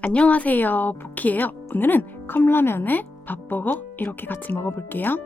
안녕하세요. 보키예요. 오늘은 컵라면에 밥버거 이렇게 같이 먹어볼게요.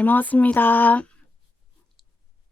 잘 먹었습니다.